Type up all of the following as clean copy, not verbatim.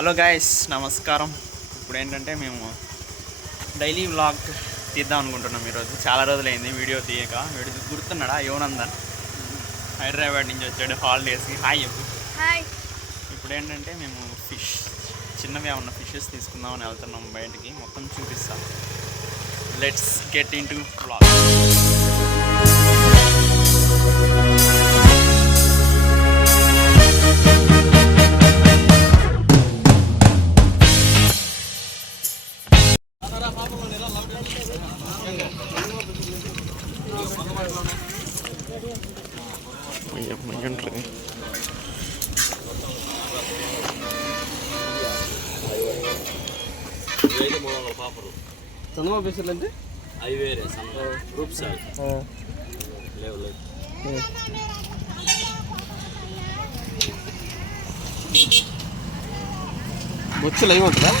Hello guys, నమస్కారం. ఇప్పుడు ఏంటంటే మేము డైలీ వ్లాగ్ తీద్దాం అనుకుంటున్నాం. ఈరోజు చాలా రోజులైంది వీడియో తీయక. వీడియో గుర్తున్నాడా యోనందన్? హైదరాబాద్ నుంచి వచ్చాడు హాలిడేస్కి. హాయ్ చెప్పు. హాయ్. ఇప్పుడు ఏంటంటే మేము ఫిష్ చిన్నవి ఉన్న ఫిషెస్ తీసుకుందామని వెళ్తున్నాం బయటికి. మొత్తం చూపిస్తాం. Let's get into vlog. చందమా బేసర్లు అంటే అవి వేరే గ్రూప్స్ లేవు లేవు. బొచ్చులు అయి ఉంటుందా?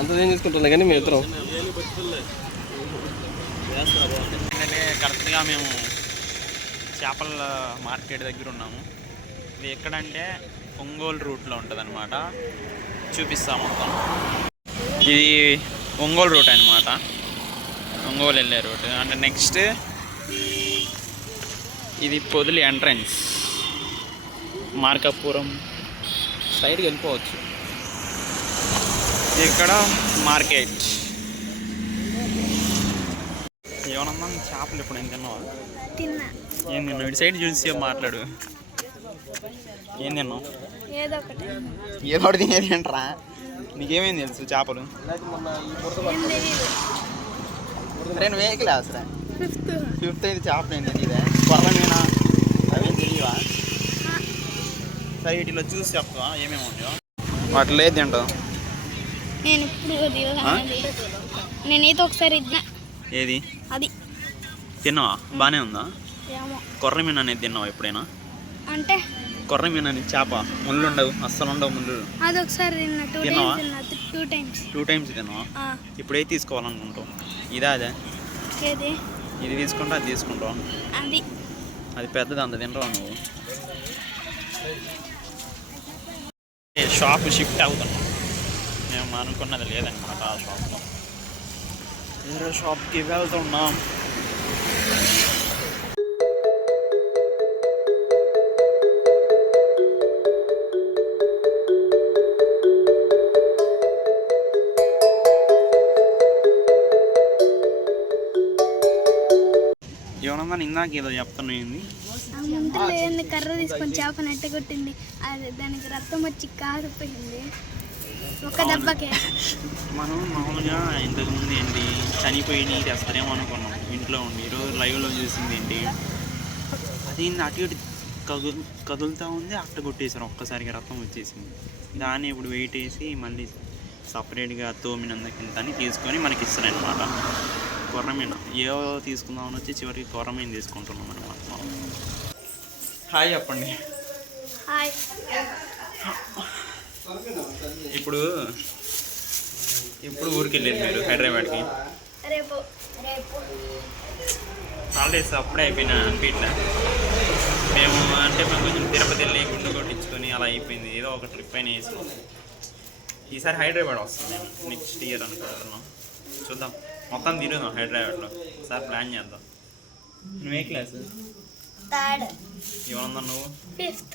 అంత ఏం చేసుకుంటున్నా కానీ మేము ఇద్దరం ఏంటంటే కరెక్ట్గా మేము చేపల మార్కెట్ దగ్గర ఉన్నాము. ఇది ఎక్కడంటే ఒంగోలు రూట్లో ఉంటుంది అనమాట. చూపిస్తాం మొత్తం. ఇది ఒంగోలు రూట్ అనమాట. ఒంగోలు వెళ్ళే రూట్. అంటే నెక్స్ట్ ఇది పొదిలి ఎంట్రన్స్. మార్కాపురం సైడ్కి వెళ్ళిపోవచ్చు. ఇక్కడ మార్కెట్. ఏమన్నా చేపలు ఇప్పుడు ఏం తిన్నావా? ఏం తిన్నావు? ఇటు సైడ్ చూసి మాట్లాడు. ఏం తిన్నావు? ఏదో ఒకటి తినేది అంటరా. నీకేమేమి తెలుసు చేపలు? అరే నువ్వే క్లాస్ రా? ఫిఫ్త్. అయితే చేపలు ఏం తెలియదా? కొరమేనా అవేం తెలియవా? సరే వీటిలో చూసి చెప్తావా ఏమేమి ఉన్నాయో? వాటిలో ఏది తింటావు? నేనైతే ఒకసారి ఏది అది తిన్నావా? బాగానే ఉందా? కొర్రమీన అనేది తిన్నావా ఎప్పుడైనా? అంటే కొర్రమీన అనేది చేప ముళ్ళు ఉండవు, అస్సలు ఉండవు ముళ్ళు. అది ఒకసారి తిన్నావా? 2 టైమ్స్ తిన్నావా? ఇప్పుడు ఏది తీసుకోవాలనుకుంటావు? ఇదా అదే? ఏది? ఇది తీసుకుంటా అది తీసుకుంటావా? అది పెద్దది, అంత తింటావా నువ్వు? షాప్ షిఫ్ట్ అవుతున్నాం. మేము అనుకున్నది లేదనమాట. ఆ షాప్లో వేరే షాప్కి వెళ్తున్నాం. ఏమన్నా ఇందాక ఏదో చెప్తున్నాయింది. కర్ర తీసుకొని చేపను ఎట్టగొట్టింది. అది దానికి రక్తం వచ్చి కారిపోయింది ఒక దెబ్బకే. మనం మామూలుగా ఇంతకుముందు ఏంటి చనిపోయి తెస్తారేమో అనుకున్నాం ఇంట్లో ఉండి. ఈరోజు లైవ్లో చూసింది ఏంటి, అది అటు ఇటు కదులుతూ ఉంది. అట్ట కొట్టేశారు, ఒక్కసారిగా రక్తం వచ్చేసింది. దాన్ని ఇప్పుడు వెయిట్ వేసి మళ్ళీ సపరేట్గా తోమినందుకింత అని తీసుకొని మనకి ఇస్తారనమాట. కొర్రమీన ఏవో తీసుకుందామని వచ్చి చివరికి కొర్రమీన తీసుకుంటున్నాం అనమాట. హాయ్ చెప్పండి. హాయ్. ఇప్పుడు ఊరికి వెళ్ళేది మీరు హైదరాబాద్కి? రేపు హాలిడేస్ అప్పుడే అయిపోయినా అనిపించలే. మేము కొంచెం తిరుపతి వెళ్ళి గుండు కొట్టించుకొని అలా అయిపోయింది. ఏదో ఒక ట్రిప్ అయినా వేసాం. ఈసారి హైదరాబాద్ వస్తాం మేము నెక్స్ట్ ఇయర్ అనుకుంటున్నాం. చూద్దాం, మొత్తం తిరుగుదాం హైదరాబాద్లో. ఒకసారి ప్లాన్ చేద్దాం. నువ్వే క్లాసు? ఏమన్నా నువ్వు? 5th.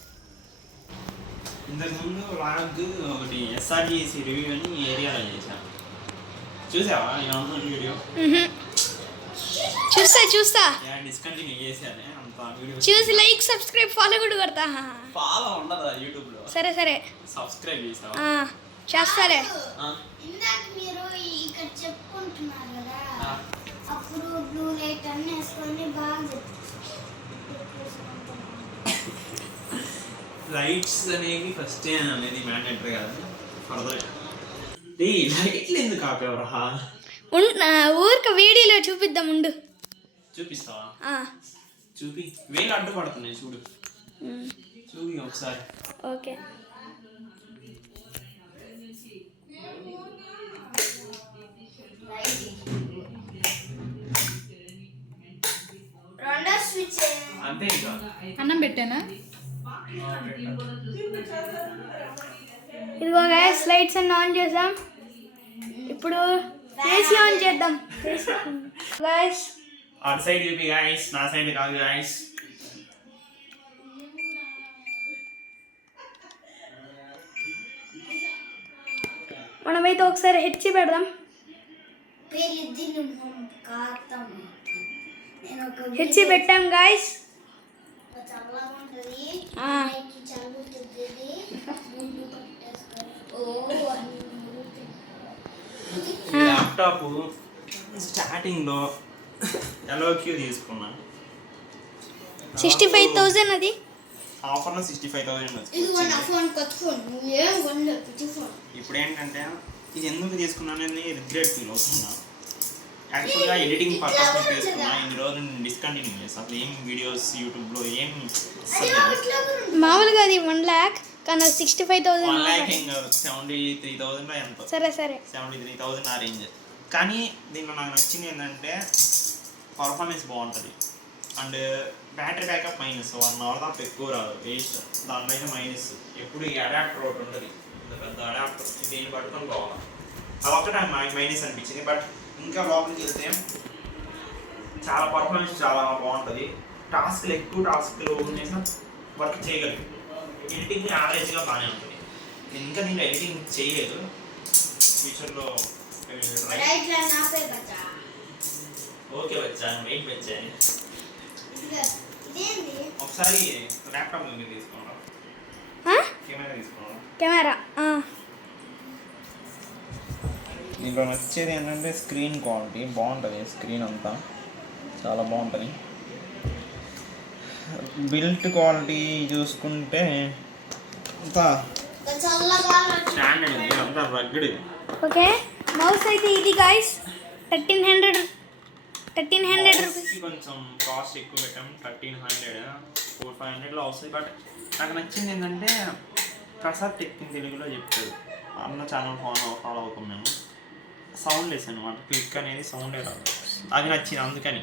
ఇంతకుముందు వ్లాగ్ ఒకటి ఎస్ఆర్టీసీ రివ్యూ అని ఏరియాలో చేశాను. చూసావా ఏమన్నా వీడియో? చూస్తా డిస్కంటిన్యూ చేశానే అంత వీడియో. చూసి లైక్ సబ్స్క్రైబ్ ఫాలో కూడా కొడతా. ఫాలో ఉండదా యూట్యూబ్లో? సరే సబ్స్క్రైబ్ చేసావా? చేస్తాలే. ఇందాక మీరు ఇక్కడ చెప్పుకుంటున్నారు కదా, అప్పుడు బ్లూ లైట్ అన్ని వేసుకొని బాగా లైట్స్ అనేవి ఫస్ట్ అనేది మ్యాండేటరీ కాదు. ఫర్దర్ లైట్లు ఎందుకు ఆపేవరా? ఊరికి వీడియోలో చూపిద్దాం ఉండు. చూపిస్తావా? చూపి. వేలు అడ్డుపడుతున్నాయి చూడు. చూపి ఒకసారి. ఓకే. అంతే ఇంకా అన్నం పెట్టానా? ఇదిగో గైస్ లైట్స్ అన్ని ఆన్ చేద్దాం. ఇప్పుడు ఏసీ ఆన్ చేద్దాం. గైస్ అటు సైడ్ చూపి గాయస్, నా సైడ్ కాదు గాయస్. మనమైతే ఒకసారి హెచ్చి పెడదాం. హెచ్చి పెట్టాం గాయస్. ల్యాప్టాప్ స్టార్టింగ్లో ఎల్ఓక్యూ తీసుకున్నా, 65,000 అది. ఆఫర్లో 65,000 ఇప్పుడు ఏంటంటే ఇది ఎందుకు తీసుకున్నాను అని రిగ్రెట్ ఫీల్ అవుతున్నా. యాక్చువల్గా ఎడిటింగ్ పర్పస్ తీసుకున్నా. ఇన్ని రోజులు నేను డిస్కంటిన్యూ చేస్తాను. అసలు ఏం వీడియోస్ యూట్యూబ్లో ఏం మామూలుగా అది 1 lakh కానీ 65,000. 1 lakh ఏం కాదు, 73,000 ఎంతో. సరే 73,000 ఆ రేంజ్. కానీ దీంట్లో నాకు నచ్చింది ఏంటంటే పర్ఫార్మెన్స్ బాగుంటుంది and battery backup minus 1 hour తప్ప ఎక్కువ రాదు, వేస్ట్. దానిలో అయితే మైనస్ ఎప్పుడు ఈ అడాప్టర్ ఒకటి ఉంటుంది, పెద్ద అడాప్టర్, దీన్ని పట్టుకొని పోవాలి. అదొక్కటే మైనస్ అనిపించింది. బట్ ఇంకా లోపలికి వెళ్తే చాలా పర్ఫార్మెన్స్ చాలా బాగుంటుంది. ఎక్కువ టాస్క్లు చేసిన వర్క్ చేయగలిగి ఎడిటింగ్ యావరేజ్గా బాగానే ఉంటుంది. నేను ఇంకా దీంట్లో ఎడిటింగ్ చేయలేదు, ఫ్యూచర్లో ఓకే వచ్చాను, వెయిట్ వచ్చాను. ఒకసారి ల్యాప్టాప్ మీరు తీసుకున్నారా? కెమెరా తీసుకున్నారా? కెమెరా దీంట్లో నచ్చేది ఏంటంటే స్క్రీన్ క్వాలిటీ బాగుంటుంది. స్క్రీన్ అంతా చాలా బాగుంటుంది. బిల్ట్ క్వాలిటీ చూసుకుంటే అంతా స్టాండర్డ్, అంతా రగ్గడ్. ఓకే మౌస్ అయితే ఇది గాయస్ 1300 రూపీస్. కొంచెం కాస్ట్ ఎక్కువ పెట్టాం, 1300-4500లో వస్తుంది. బట్ నాకు నచ్చింది ఏంటంటే ప్రసాద్ టెక్ ఇన్ తెలుగులో చెప్తారు. అన్న ఛానల్ ఫాలో అవుతాం మేము. సౌండ్ లెస్ అనమాట, క్లిక్ అనేది సౌండే రాదు. అది నచ్చింది అందుకని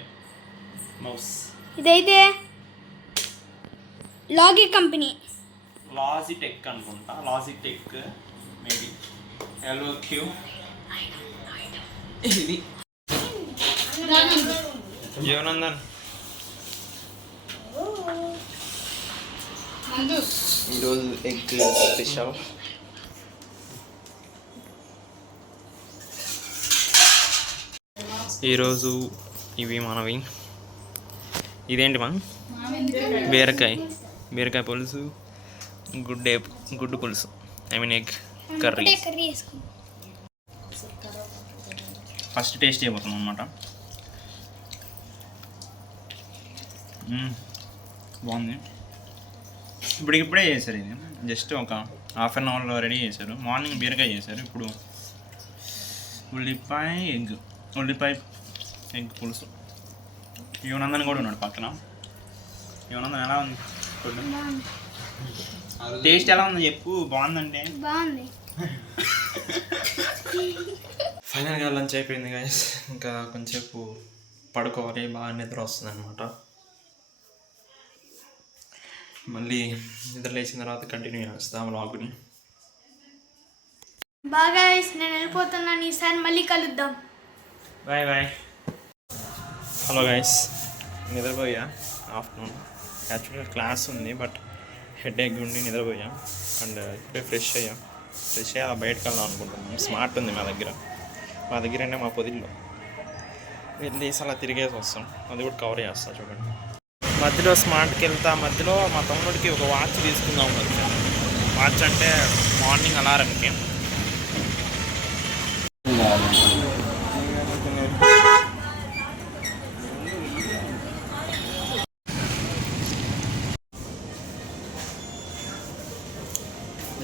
మౌస్. ఇదైతే లాజిటెక్ అనుకుంటా, లాజిటెక్ మేబీ ఎల్ఓక్యూ. ఇది జీవనందన్ ఈరోజు ఎగ్ స్పెషల్. ఈరోజు ఇవి మనవి. ఇదేంటి మా బీరకాయ పులుసు, గుడ్డు పులుసు, ఎగ్ కర్రీ. ఫస్ట్ టేస్ట్ చేయబోతున్నాం అన్నమాట. బాగుంది. ఇప్పుడే చేశారు. ఇది జస్ట్ ఒక హాఫ్ అన్ అవర్లో రెడీ చేశారు. మార్నింగ్ బీరకాయ చేశారు, ఇప్పుడు ఉల్లిపాయ ఎగ్ పులుసు. యువనందన్ కూడా ఉన్నాడు పక్కన. యువనందన్ ఎలా ఉంది? టేస్ట్ ఎలా ఉంది చెప్పు. బాగుందంటే బాగుంది. ఫైనల్గా లంచ్ అయిపోయింది గైస్. ఇంకా కొంచెంసేపు పడుకోవాలి, బాగా నిద్ర వస్తుంది అనమాట. మళ్ళీ నిద్ర లేచిన తర్వాత కంటిన్యూ చేస్తాం వ్లాగ్ని. బాగా నేను వెళ్ళిపోతున్నాను, ఈసారి మళ్ళీ కలుద్దాం. బాయ్. హలో గైస్, నిద్రపోయా ఆఫ్టర్నూన్. యాక్చువల్గా క్లాస్ ఉంది బట్ హెడేక్ ఉండి నిద్రపోయాం. అండ్ ఇప్పుడే ఫ్రెష్ అయ్యి అలా బయటకు వెళ్దాం అనుకుంటున్నాం. స్మార్ట్ ఉంది మా దగ్గర అంటే మా పొదిల్లో వెళ్ళేసి అలా తిరిగేసి వస్తాం. అది కూడా కవర్ చేస్తా చూడండి. మధ్యలో స్మార్ట్కి వెళ్తా, మధ్యలో మా తమ్ముడికి ఒక వాచ్ తీసుకుందాం వచ్చాను. వాచ్ అంటే మార్నింగ్ అలారంకి.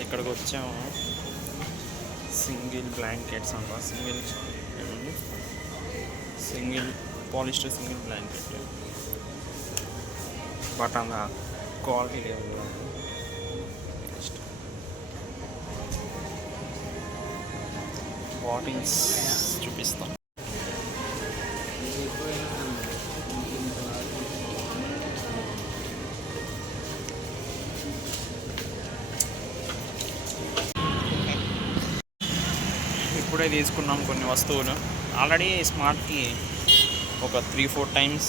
ఇక్కడికి వచ్చాము. సింగిల్ బ్లాంకెట్స్ అంట, single polyester single blanket. But అంత క్వాలిటీ లేదు. బాటిల్స్ చూపిస్తాం. ఇప్పుడే తీసుకున్నాం కొన్ని వస్తువులు. ఆల్రెడీ స్మార్ట్కి ఒక 3-4 టైమ్స్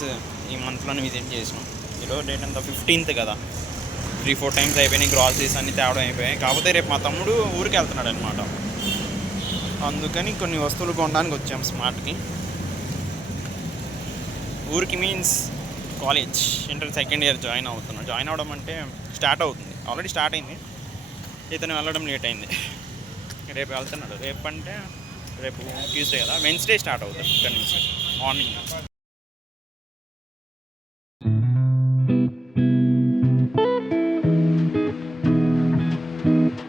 ఈ మంత్లోనే విజిట్ చేసినాం. ఈరోజు డేట్ అంతా 15th కదా, 3-4 టైమ్స్ అయిపోయినాయి. గ్రాసరీస్ అన్నీ తేవడం అయిపోయాయి. కాకపోతే రేపు మా తమ్ముడు ఊరికి వెళ్తున్నాడు అనమాట, అందుకని కొన్ని వస్తువులు కొనడానికి వచ్చాం స్మార్ట్కి. ఊరికి means college, inter second year join అవుతున్నాను. జాయిన్ అవ్వడం అంటే స్టార్ట్ అవుతుంది, ఆల్రెడీ స్టార్ట్ అయింది. ఇతను వెళ్ళడం లేట్ అయింది, రేపు వెళ్తున్నాడు. రేపు అంటే రేపు ట్యూస్డే కదా, వెన్స్డే స్టార్ట్ అవుతుంది ఇక్కడ నుంచి మార్నింగ్.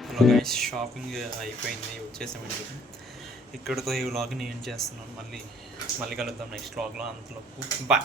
హలో గైస్, షాపింగ్ అయిపోయింది, వచ్చేసామండి. ఇక్కడితో ఈ వ్లాగ్ని ఏం చేస్తున్నాను, మళ్ళీ కలుద్దాం నెక్స్ట్ వ్లాగ్లో. అంతలోపు బాయ్.